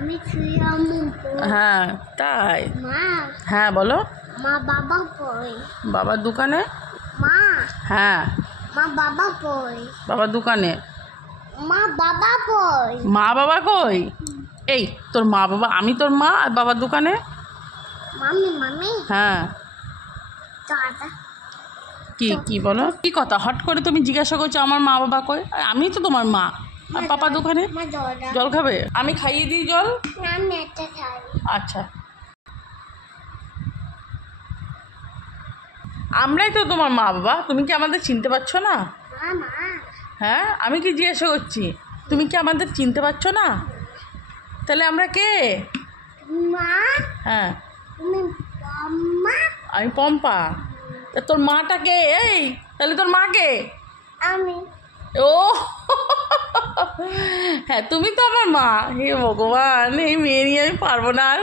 আমি শুয়ামু। হ্যাঁ তাই? মা। হ্যাঁ বলো। মা বাবা কই? বাবার দোকানে। মা। হ্যাঁ। মা বাবা কই? বাবার দোকানে। মা বাবা কই? মা বাবা কই? এই তোর মা বাবা, আমি তোর মা আর বাবার দোকানে। মামি মামি। হ্যাঁ দাদা। কি কি বলো, কি কথা হট করে তুমি জিজ্ঞাসা করছো আমার মা বাবা কই? আমি তো তোমার মা। আর পাপা দোকানে। মা দাদা। জল খাবে? আমি খাইয়ে দিই জল। না আমি একটা খাই। আচ্ছা, আমরাই তো তোমার মা বাবা, তুমি কি আমাদের চিনতে পারছো না? মা মা। হ্যাঁ আমি কি জিজ্ঞাসা করছি, তুমি কি আমাদের চিনতে পারছো না? তাহলে আমরা কে? মা। হ্যাঁ তুমি মাম্মা। আমি পম্পা। তা তোর মাটা কে? এই তাহলে তোর মা কে? আমি। ও হ্যাঁ তুমি তো আমার মা। হে ভগবান, এই মেয়ে নিয়ে আমি পারবো না আর।